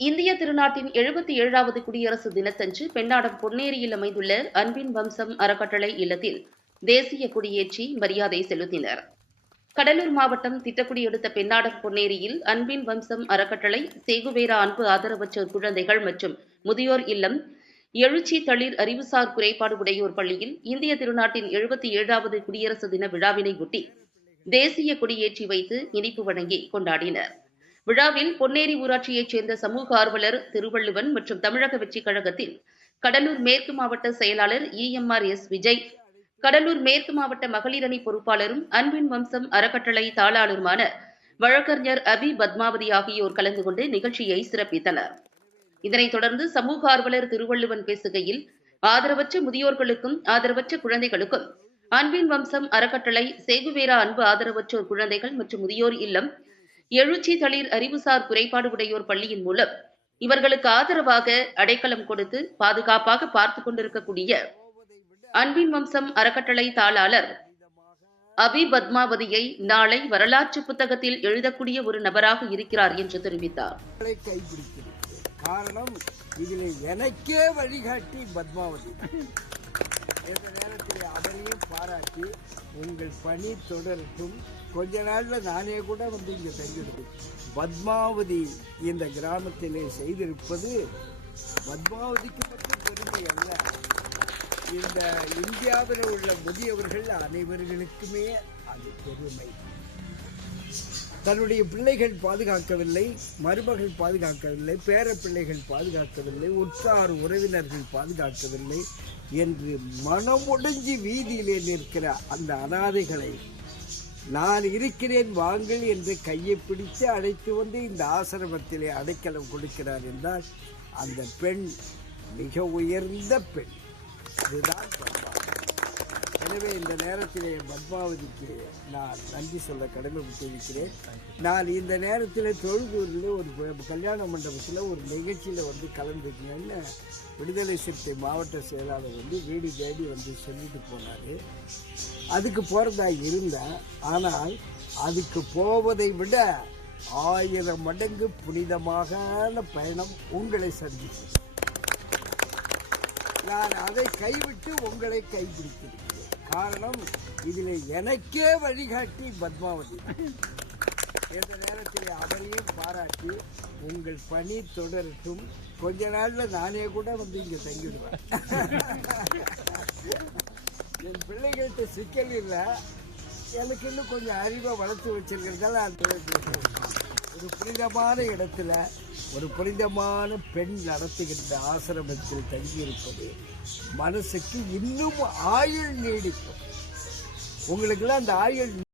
இந்திய திருநாட்டின் எழுபத்தி ஏழாவது குடியரசு தினத்தன்று பெண்ணாடம் பொன்னேரியில் அமைந்துள்ள அன்பின் வம்சம் அறக்கட்டளை இல்லத்தில் தேசிய கொடியேற்றி மரியாதை செலுத்தினர். கடலூர் மாவட்டம் திட்டக்குடி அடுத்த பெண்ணாடம் பொன்னேரியில் அன்பின் வம்சம் அறக்கட்டளை சேகுவேரா அன்பு ஆதரவற்றோர் குழந்தைகள் மற்றும் முதியோர் இல்லம் எழுச்சி தளிர் அறிவுசார் குறைபாடு உடையோர் பள்ளியில் இந்திய திருநாட்டின் எழுபத்தி ஏழாவது குடியரசு தின விழாவினை ஒட்டி தேசிய கொடியேற்றி வைத்து இனிப்பு வழங்கி கொண்டாடினர். விழாவில் பொன்னேரி ஊராட்சியைச் சேர்ந்த சமூக ஆர்வலர் திருவள்ளுவன் மற்றும் தமிழக வெற்றிக் கழகத்தின் கடலூர் மேற்கு மாவட்ட செயலாளர் இஎம்ஆர் எஸ் விஜய் கடலூர் மேற்கு மாவட்ட மகளிர் அணி பொறுப்பாளரும் அன்பின் வம்சம் அறக்கட்டளை தாளாளருமான வழக்கறிஞர் அபி பத்மாவதி ஆகியோர் கலந்து கொண்டு நிகழ்ச்சியை சிறப்பித்தனர். இதனைத் தொடர்ந்து சமூக ஆர்வலர் திருவள்ளுவன் பேசுகையில் ஆதரவற்ற முதியோர்களுக்கும் ஆதரவற்ற குழந்தைகளுக்கும் அன்பின் வம்சம் அறக்கட்டளை சேகுவேரா அன்பு ஆதரவற்றோர் குழந்தைகள் மற்றும் முதியோர் இல்லம் எழுச்சி தளிர் அறிவுசார் குறைபாடு உடையோர் பள்ளியின் மூலம் இவர்களுக்கு ஆதரவாக அடைக்கலம் கொடுத்து பாதுகாப்பாக பார்த்துக் கொண்டிருக்கக்கூடிய அன்பின் வம்சம் அறக்கட்டளை தாளாளர் அபி பத்மாவதியை நாளை வரலாற்று புத்தகத்தில் எழுதக்கூடிய ஒரு நபராக இருக்கிறார் என்று தெரிவித்தார். காரணம் இதில் எனக்கே வழிகாட்டி பத்மாவதி. இந்த நேரத்தில் அவரையும் பாராட்டி உங்கள் பணி தொடரட்டும் கொஞ்ச நாளில் நானே கூட வந்து இங்கே தங்கிடுவேன் பத்மாவதி இந்த கிராமத்திலே செய்திருப்பது பத்மாவதிக்கு மட்டும் பெருமை அல்ல. இந்த இந்தியாவில் உள்ள முதியவர்கள் அனைவர்களுக்குமே அது பெருமை. தன்னுடைய பிள்ளைகள் பாதுகாக்கவில்லை மருமகள் பாதுகாக்கவில்லை பேர பிள்ளைகள் பாதுகாக்கவில்லை உற்றார் உறவினர்கள் பாதுகாக்கவில்லை என்று மனமுடைஞ்சி வீதியிலே நிற்கிற அந்த அனாதைகளை நான் இருக்கிறேன் வாங்கள் என்று கையை பிடித்து அழைத்து வந்து இந்த ஆசிரமத்திலே அடைக்கலம் கொடுக்கிறார் என்றால் அந்த பெண் மிக உயர்ந்த பெண். இதுதான் எனவே இந்த நேரத்திலே பத்மாவதிக்கு நான் நன்றி சொல்ல கடமைப்பட்டிருக்கிறேன். நான் இந்த நேரத்தில் தொழுகூரில் ஒரு கல்யாண மண்டபத்தில் ஒரு நிகழ்ச்சியில் வந்து கலந்துக்கணும்னு விடுதலை சிறுத்தை மாவட்ட செயலாளர் வந்து வீடு தேடி வந்து சொல்லிட்டு போனார். அதுக்கு போகிறதா இருந்தேன். ஆனால் அதுக்கு போவதை விட ஆயிரம் மடங்கு புனிதமான பயணம் உங்களை சந்திச்சு நான் அதை கைவிட்டு உங்களை கைப்பிடித்திருக்கிறேன். காரணம் இதில் எனக்கே வழிகாட்டி பத்மாவதி. இந்த நேரத்தில் அவரையும் பாராட்டி உங்கள் பணி தொடரட்டும். கொஞ்ச நாளில் நானே கூட வந்து இங்கே தங்கிடுவேன். என் பிள்ளைகள்கிட்ட சிக்கல் இல்லை. எனக்கு இன்னும் கொஞ்சம் அறிவை வளர்த்து வச்சிருக்கிறதால அது ஒரு புனிதமான இடத்துல ஒரு புனிதமான பெண் நடத்துகின்ற ஆசிரமத்தில் தங்கியிருப்பது மனசுக்கு இன்னும் ஆயுள் நீடிக்கும். உங்களுக்கெல்லாம் அந்த ஆயுள்